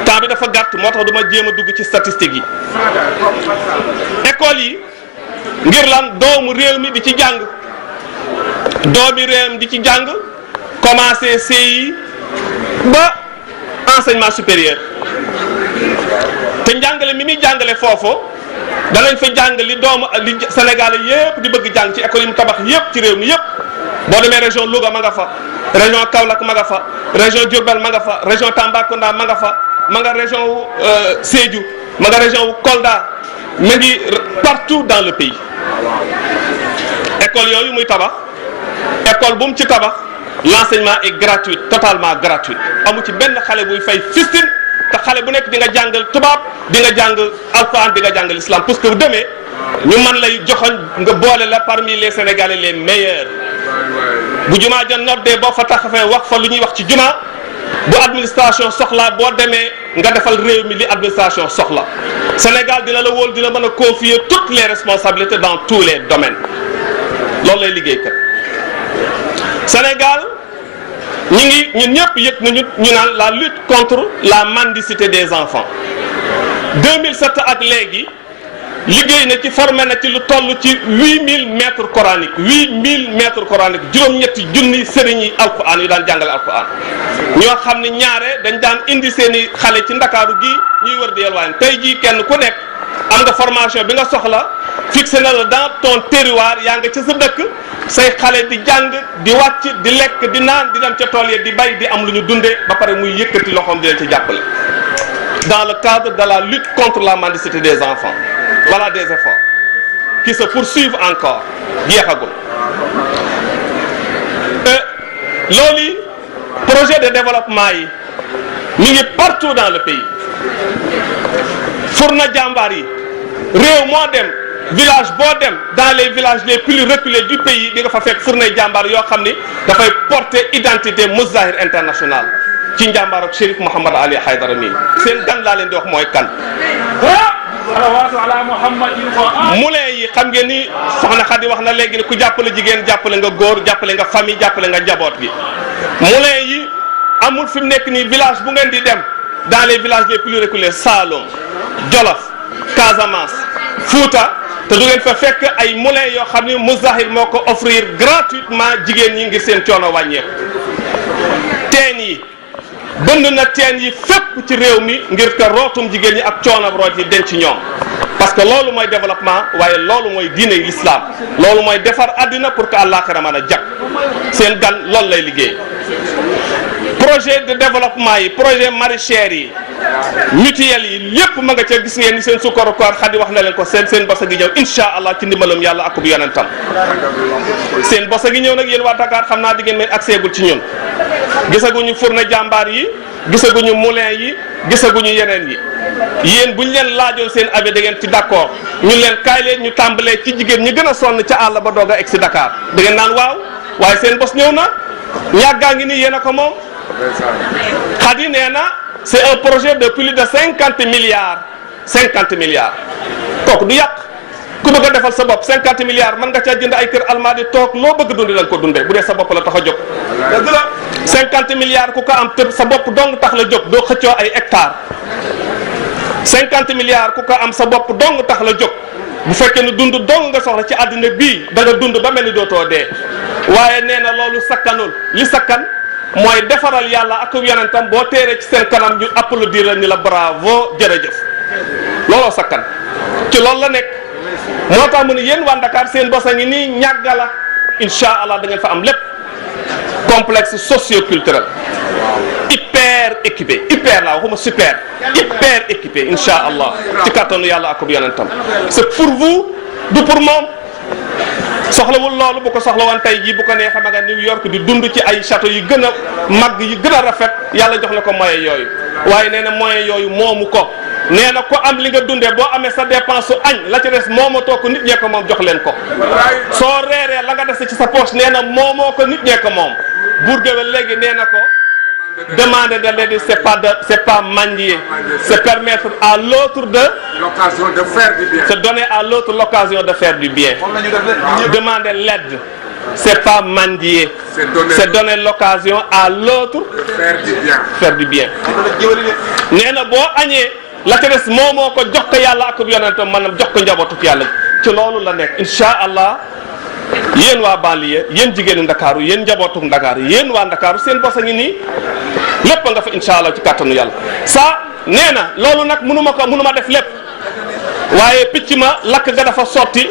temps bi dafa gàtt moo tax duma jéem a dugg ci statistiques yi école yi ngir lan doomu réew mi di ci jàng doomi réew mi di ci jàng commencé CI ba enseignement supérieur te njàngale mi muy jàngale foofu danañ fa jàng li Sénégalais yépp di bëgg jàng ci école yi mu tabax yépp ci réew mi yépp boo demee région Louga ma nga fa région Kaolack ma nga fa région Diourbel ma nga fa région Tambacounda ma nga fa ma nga région wu Sédhiou ma nga région wu Kolda ma ngi partout dans le pays. école yooyu muy tabax école bu mu ci tabax l'enseignement est gratuit totalement gratuit amu ci benn xale buy fay fistine. te xale bu nekk di nga jàngal tubaab di nga jàng alxuraan di nga jàngal islam parce que bu demee ñu man lay joxoñ nga boole la parmi les Sénégalais les meilleurs bu jumaa ja noddee boo fa taxafee wax fa lu ñuy wax ci jumaa bu administration soxla boo demee nga defal réew mi li administration soxla Sénégal dina la wóolu dina mën a confier toutes les responsabilités dans tous les domaines loolu lay liggéey kat Sénégal ñun ñëpp yëg nañu ñu naan la lutte contre la mendicité des enfants 2007 ak léegi liggéey na ci formé na ci lu toll ci 8000 mètres coraniques 8000 mètres coraniques juróom-ñetti junni sëriñ yi alquran yu daan jàngale alquran ñoo xam ne ñaare dañ daan indi seeni xale ci ndakaaru gi ñuy wër di yalwaan tey jii kenn ku nekk am nga formation bi nga soxla fixé na la dans ton terroir yaa nga ci sa dëkk say xale di jàng di wàcc di lekk di naan di dem ca tool yi di bay di am lu ñu dundee ba pare muy yëkkati loxoom di leen ci jàppale dans le cadre de la lutte contre la mendicité des enfants voilà des efforts qui se poursuivent encore jeexagul loolu projet de développement yi mi ngi partout dans le pays Furna jàmbaar yi réew moo dem village boo dem dans les villages les plus reculés du pays di nga fa fekk Furnay jàmbaar yoo xam ni dafay porter identité Mouzahir international ci njàmbaar ak Chérif Mouhamad Ali Haydara mi seen gan laa leen di wax mooy kan. moulin yi xam ngeen ni soxna Khady wax na léegi ni ku jàppale jigéen jàppale nga góor jàppale nga famille jàppale nga njaboot gi moulin yi amul fi mu nekk nii village bu ngeen di dem dans les villages les plus reculés Saloum Jolof Casamance Fouta te du ngeen fa fekk ay moulin yoo xam ni Mouzahir moo ko offrir gratuitement jigéen ñi ngir seen coono wàññeeku teen yi bënd na teen yi fépp ci réew mi ngir que rootum jigéen ñi ak coono root yi denc ñoom parce que loolu mooy développement waaye loolu mooy diine l'islam loolu mooy defar àddina pour que àllaaxira mën a jag seen gan loolu lay liggéey projet de développement yi projet maraîchère yi mutuelle yi lépp ma nga ca gis ngeen ni seen sukkaru koor Khady wax na leen ko seen bosa gi ñëw insha allah ci ndimbalam yàlla ak bu yonentam seen bosa gi ñëw nag yéen waa Dakar xam naa di ngeen mel accès gul ci ñun gisaguñu Furna jàmbaar yi gisaguñu moulin yi gisaguñu yeneen yi yéen buñ leen laajoon seen avis da ngeen ci d'accord ñu leen kaay leen ñu tàmbalee ci jigéen ñi gën a sonn ca àll ba doog a egg si Dakar da ngeen naan waaw waaye seen bos ñëw na ñàggaa ngi ni yéen a ko moom Khady nee na c'est un projet de plus de 50 milliards kooku du yàq ku bëgg a defal sa bopp 50 milliards mën nga caa jënd ay kër almaadi toog loo bëgg dundi da nga ko dundee bu dee sa bopp la tax a jóg 50 milliards ku ko am te sa bopp dong tax la jóg doo xëccoo ay hectares 50 milliards ku ko am sa bopp dong tax la jóg bu fekkee ne dund dong nga soxla ci àddina bii da nga dund ba mel ni dootoo dee waaye nee na loolu sakkanul li sakkan mooy defaral yàlla ak yonentam boo teeree ci seen kanam ñu applaudir la ni la bravo jërëjëf looloo sakkan ci loolu la nekk moo tax mu ne yéen waa Dakar seen bosa ngi nii ñàggala insha allah da ngeen fa am lépp complexe socio-culturel hyper équipé insha allah ci kattanu yàlla ak yonentam c'est pour vous du pour moom soxlawul loolu bu ko soxla woon tey jii bu ko neexee ma nga New York di dund ci ay château yi gën a mag yi gën a rafet yàlla jox na ko moyen yooyu waaye nee na moyen yooyu moomu ko nee na ko am li nga dundee boo amee sa dépense su añ la ci des moomatoo ko nit ñee ko moom jox leen ko soo reeree la nga dese ci sa poche nee na moomoo ko nit ñee ko moom buur géwél léegi nee na ko demander de l'aide c'est pas mendier c'est permettre à l'autre de l'occasion de faire du bien. se donner à l'autre l'occasion de faire du bien demander l'aide c'est pas mendier c'est donner l'occasion à l'autre De faire du bien. nee na boo añee la ca des moomoo ko jox ko yàlla ak yonentam maanaam jox ko njabootu yàlla ci loolu la nekk insha allah yéen waa banlieue yéen jigéenu Ndakaaru yéen njabootu Ndakaaru yéen waa Ndakaaru seen bos a ngi nii lépp nga fa insha allah ci kàttanu yàlla ça nee na loolu nag mënu ma def lépp waaye picc ma lakk ga dafa sotti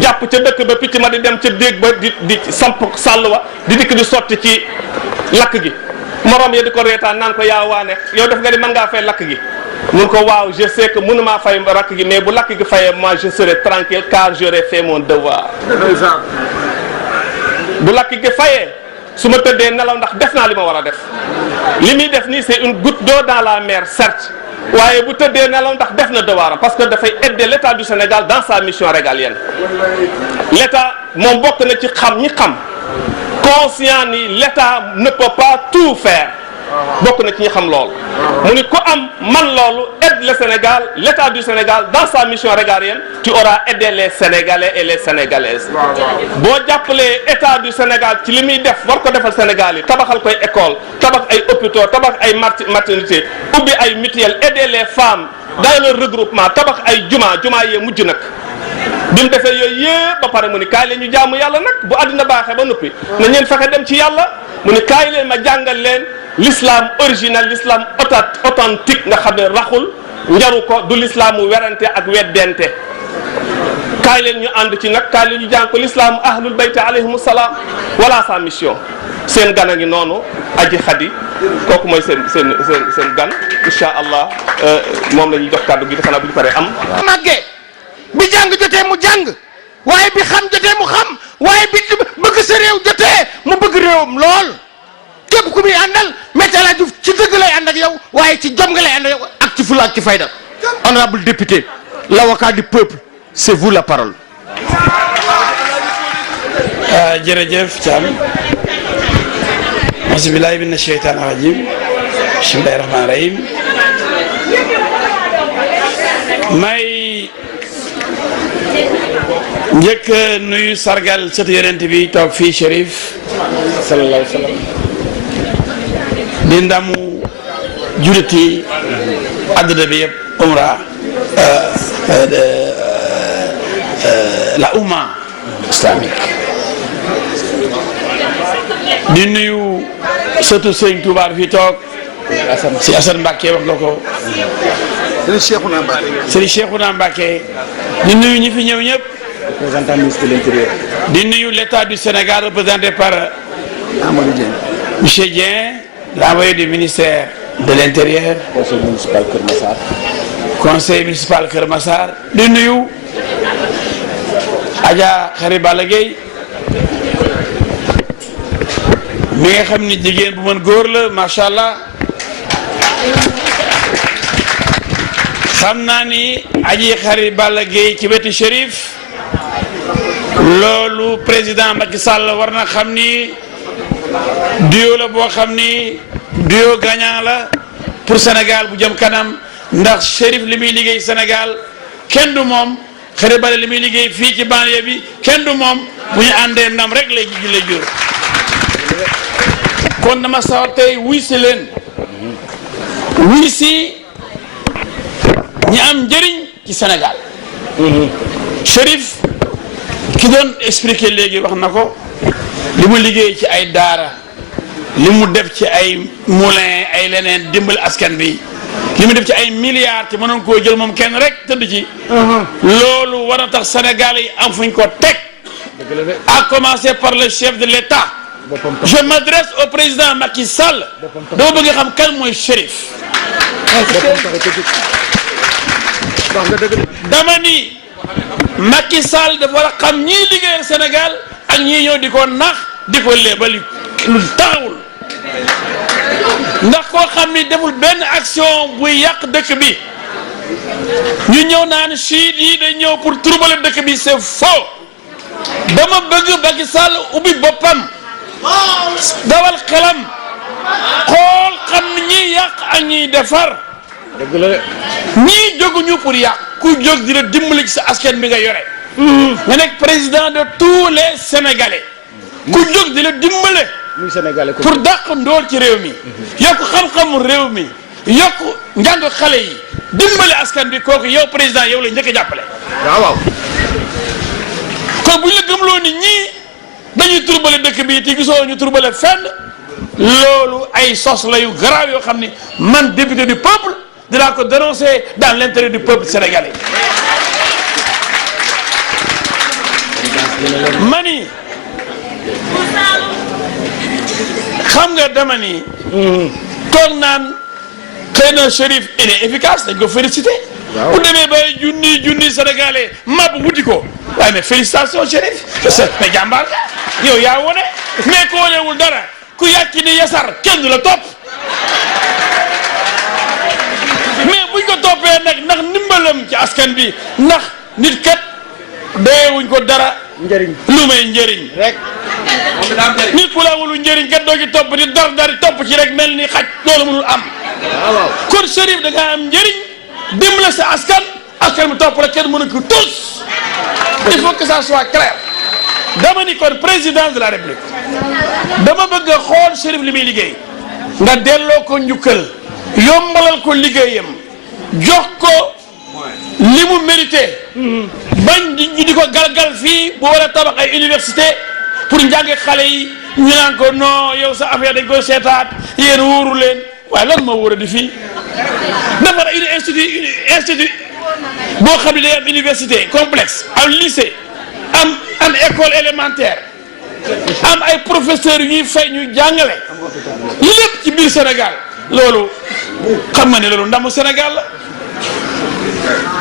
jàpp ca dëkk ba picc ma di dem ca déeg ba di samp sàll wa di dikk di sotti ci lakk gi morom ya di ko reetaan naan ko yaa waane yow def nga ni mën ngaa fay lakk gi mun ko waaw je sais que mënumaa fay rakk gi mais bu lakk gi fayee moi je serai tranquille car j'aurai fait mon devoir bu lakk gi fayee su ma tëddee nelaw ndax def naa li ma war a def li muy def nii c'est une goutte d'eau dans la mer certes waaye bu tëddee nelaw ndax def na devoiram parce que dafay aider l'État du Sénégal dans sa mission régalienne l'État moom bokk na ci ñi xam conscient ni l'État ne peut pas tout faire bokk na ci ñi xam loolu mu ni ku am man loolu aide le Sénégal l'État du Sénégal dans sa mission régalienne tu auras aidé les Sénégalais et les Sénégalaises boo jàppalee État du Sénégal ci li muy def war ko defal Sénégal yi tabaxal koy école tabax ay hôpitaux tabax ay maternité ubbi ay mutuelles aider les femmes dans le regroupement tabax ay juma yee mujj nag bi mu defee yooyu yëpp ba pare mu ni kaay leen ñu jaamu yàlla nag bu àddina baaxee ba noppi na ñeen fexe dem ci yàlla mu ni kaay leen ma jàngal leen l'islam original l'islam authentique nga xam ne raxul njaru ko du l'islamu werante ak weddente kaay leen ñu ànd ci nag kaay leen ñu jàng ko l'islamu ahlul bayt alayhimu salaam voilà sa mission seen gan a ngi noonu Aji Khady kooku mooy seen gan incha allah moom la ñuy jox kàddu gi defe naa bu ñu paree am màggee jàng jotee mu jàng waaye bi xam jotee mu xam waaye bi bëgg sa réew jotee mu bëgg réewam lool képp ku muy àndal Maître El Hadji Diouf ci dëgg lay ànd ak yow waaye ci jom nga lay ànd ak yow ak ci fulla ak ci fayda. Honorable député, l'avocat du peuple, c'est vous la parole. jërëjëf Thiam bismillahi mina sheytaani rajim bismillahi rahmaani rahim may njëkk nuyu sargal sëtu yonent bi toog fii Chérif sallallahu alayhi wa sallam di ndamu julliti àdduna bi yëpp umra la umma islamique di nuyu surtout sëñ Touba fi toog si Assane Mbacké wax nga ko Serigne Cheikhouna Mbacké di nuyu ñi fi ñëw ñëpp représentant ministre de l'Intérieur di nuyu l'État du Sénégal représenté par Amadou Dieng monsieur Dieng l'envoyé du ministère de l'Intérieur conseil municipal Kër Massar di nuyu Adja Khary Balla Gueye mi nga xam ni jigéen bu mën góor la macha allah xam naa ni Adji Khary Balla Gueye ci wetu Chérif loolu président Macky Sall war na xam ni duo la boo xam ni duo gagnant la pour Sénégal bu jëm kanam ndax Chérif li muy liggéey Sénégal kenn du moom Khary Balla li muy liggéey fii ci banlieue bi kenn du moom bu ñu àndee ndam rek lay jur kon dama sawar tey wuy si leen wuy si ñi am njëriñ ci Sénégal Chérif ki doon expliquer léegi wax na ko li mu liggéey ci ay daara li mu def ci ay moulin ay leneen dimbali askan bi li mu def ci ay milliards te mënoon koo jël moom kenn rek tëdd ci loolu war na tax Sénégal yi am fuñ ko teg à commencer par le chef de l'État. Je m'adresse au président Macky Sall dama bëgg xam kan mooy Chérif dama ni Macky Sall dafa war a xam ñii liggéeyal Sénégal ak ñii ñëw di ko nax di ko léebal lu taxawul ndax koo xam ni deful benn action buy yàq dëkk bi ñu ñëw naan chiite yi day ñëw pour troubler dëkk bi c'est faux dama bëgg Macky Sall ubbi boppam dawal xelam xool xam ni ñiy yàq ak ñiy defar ñii jóguñu pour yàq ku jóg di la dimbali ci sa askan bi nga yore nga nekk président de tous les Sénégalais ku jóg di la dimbale pour dàq ndool ci réew mi yokk xam-xamu réew mi yokk njàng xale yi dimbale askan bi kooku yow président yow la njëkk a jàppale waaw kon bu ñu la gëmloo ni ñii dañuy turbale dëkk bi te gisoo ñu turbale fenn loolu ay sos la yu garaaw yoo xam ni man député du peuple dinaa ko dénoncer dans l'intérêt du peuple sénégalais mani xam nga dama ni toog naan xëy na Chérif il est efficace dañ ko félicité bu demee bay junni sénégalais mab wuti ko waaye mais félicitations Chérif mais jàmbaar nga yow yaa wone mais ko wonewul dara ku yàcc ni yasar kenn du la topp mais buñ ko toppee nag ndax ndimbalam ci askan bi ndax nit kat doyewuñ ko dara njëriñ lu may njëriñ rek nit ku la amul njëriñ kat doo ci topp di dar topp ci rek mel ni xaj loolu mënul am kon Chérif da nga am njëriñ dimbale sa askan bi topp la kenn mënu ko tous il faut que ça soit clair dama ni kon président de la République dama bëgg a xool Chérif li muy liggéey nga delloo ko njukkal yombalal ko liggéeyam jox ko li mu mérité bañ di ko galgal fii bu war a tabax ay université pour njàng xale yi ñu naan ko non yow sa affaire dañ koy seetaat yéen wóoru leen waaye lan moo wóor a di fii dafa une institut boo xam ne day am université complexe am lycée am école élémentaire am ay professeurs yu ñuy fay ñuy jàngale lépp ci biir Sénégal loolu xam nga ne loolu ndamu Sénégal la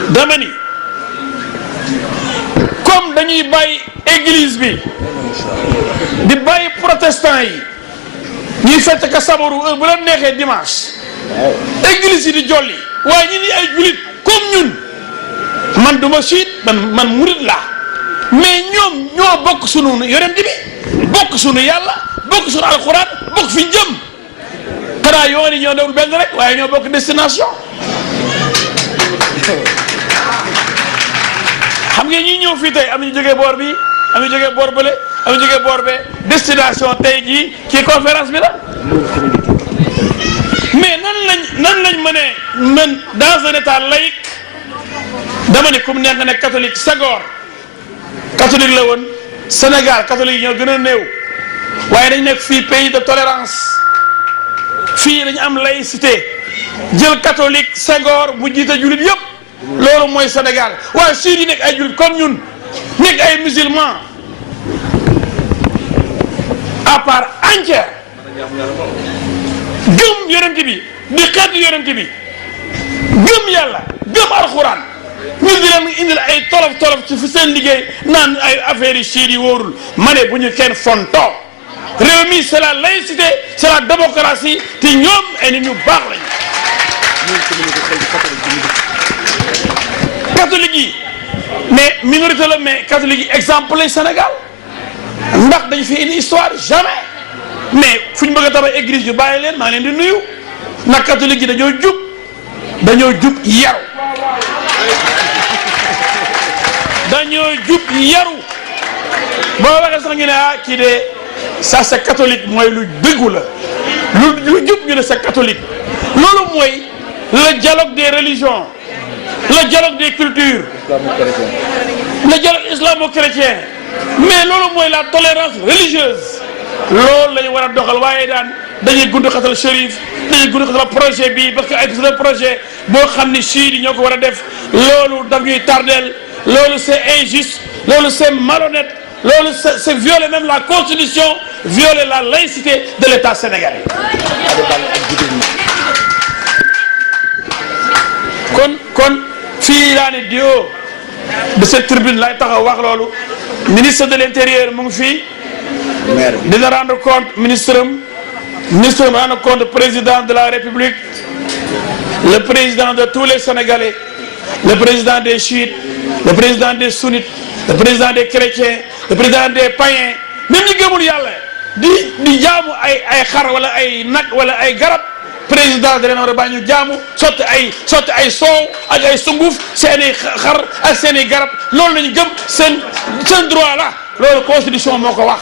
dama ni comme dañuy bàyyi église bi di bàyyi protestant yi ñuy fekk ka sabaru heure bu la neexee dimanche église yi di jolli waaye ñi ni ay julit comme ñun man duma siit man murit laa mais ñoom ñoo bokk sunu yonent bi bokk sunu yàlla bokk sunu alxuraan bokk fi jëm xanaa yoon yi ñoo dewul benn rek waaye ñoo bokk destination xam nga ñi ñëw fii tey am ñu jógee boor bi am ñu jógee boor bële am ñu jógee boor bee destination tey jii ci conférence bi la mais nan lañ mënee mën dans un état laïque dama ne comme neex nga ne catholique Senghor catholique la woon Sénégal catholique yi ñoo gën a néew waaye dañ nekk fii pays de tolérance fii dañu am laïcité jël catholique Senghor bu jiite jullit yëpp loolu mooy Sénégal waaye sii di nekk ay jullit comme ñun nekk ay musulman à part entière gëm yonent bi di xeetu yonent bi gëm yàlla gëm alxuraan ñu di leen indil ay tolof ci fi seen liggéey naan ay affaires yi siid yi wóorul ma ne bu ñu kenn fonto réew mi c'est la laïcité c'est la démocratie te ñoom ay nit ñu baax lañu catholique yi mais minorité la mais catholique yi exemple lay Sénégal ndax dañ fi une histoire jamais mais fu ñu bëgg a tabax église yu bàyyi leen maa leen di nuyu ndax catholique yi dañoo jub yaru boo waxee sax ñu ne ah kii de ça c'est catholique mooy lu dëggu la lu jub ñu ne c'est catholique loolu mooy le dialogue des religions le dialogue des cultures le dialogue islamo-chrétien mais loolu mooy la tolérance religieuse loolu la ñu war a doxal waaye dañuy gudd xatal Chérif dañuy gudd xatal projet bi parce que ay c'est un projet boo xam ni chiites yi ñoo ko war a def loolu daf ñuy tardeel loolu c'est injuste loolu c'est malhonnête loolu c'est violer même la constitution violer la laïcité de l'État sénégalais kon fii laa ne dio de cette tribune lay taxaw wax loolu ministre de l'intérieur mu ngi fii dina rendre compte ministre rendre compte président de la République le président de tous les Sénégalais le président des chiites le président des sunnites le président des chrétiens le président des païens même ñi gëmul yàlla di jaamu ay xar wala ay nag wala ay garab président da leen war a bàyyi ñu jaamu sotti ay soow ak ay sunguf seen i xar ak seen i garab loolu lañu gëm seen droit la loolu constitution moo ko wax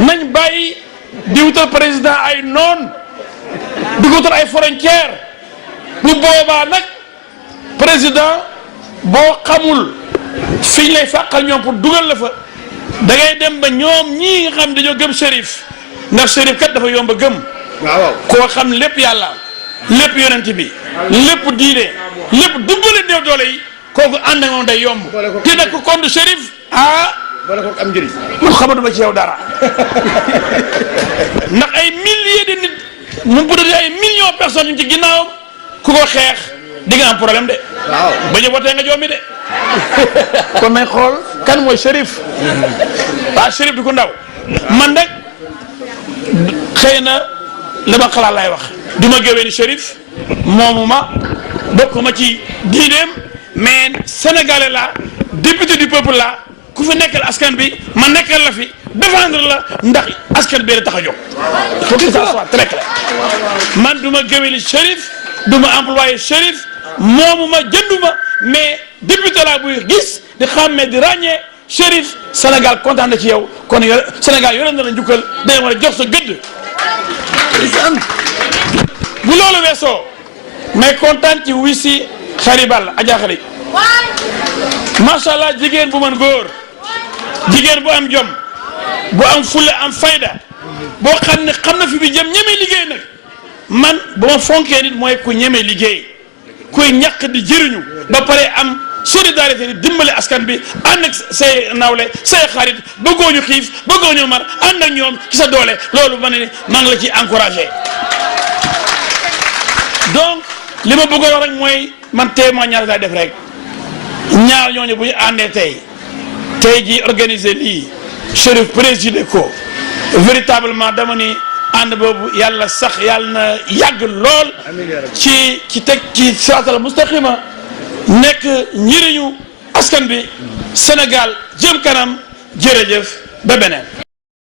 nañ bàyyi di wutal président ay noon di wutal ay frontières bu boobaa nag président boo xamul fi ñu lay fàqal ñoom pour dugal la fa da ngay dem ba ñoom ñii nga xam dañoo gëm Chérif ndax Chérif kat dafa yomb a gëm. waaw koo xam lépp yàlla lépp yonent bi lépp diine lépp dimbali néew doole yi kooku ànd ak moom day yomb. te nag ku compte Chérif wala ko am njëriñ. man xamatuma ci yow dara ndax ay milliers de nit mu bu dee ay millions de personnes ñu ci ginnaawam ku ko xeex di nga am problème de. waaw bañ a wootee nga joomi de kon nañ xool kan mooy Chérif Chérif di ko ndaw man nag xëy na li ma xalaat laay wax du ma gëwee ni Chérif moomu ma bokkuma ci diineem mais sénégalais la député du peuple la ku fi nekkal askan bi ma nekkal la fi défendre la ndax askan bi la tax a jóg. il faut que ça soit très clair man du ma gëwee ni Chérif du ma employé Chérif moomu ma jënduma mais député la buy gis di xàmmee di ràññee Chérif Sénégal kontaan na ci yow kon Sénégal yore na la njukkal day war a jox sa gëdd. bu loolu weesoo mais kontaan ci wuy si xaribal Adja Xari macha allah jigéen bu mën góor jigéen bu am jom bu am fulla am fayda boo xam ne xam na fi bi jëm ñeme liggéey nag man bu ma fonkee nit mooy ku ñeme liggéey kuy ñàkk di jëriñu ba pare am solidarité di dimbali askan bi ànd ak say nawle say xarit bëggoo ñu xiif bëggoo ñu mar ànd ak ñoom ci sa doole loolu ma ne maa ngi la ciy encouragé donc li ma bëggoon rek mooy man témoignage lay def rek ñaar ñooñu bu ñu àndee tey jii organiser lii Chérif présider ko véritablement dama ni ànd boobu yàlla sax yàlla na yàgg lool ci teg ci siraatal mustaqima nekk njëriñu askan bi Sénégal jëm kanam jërëjëf ba beneen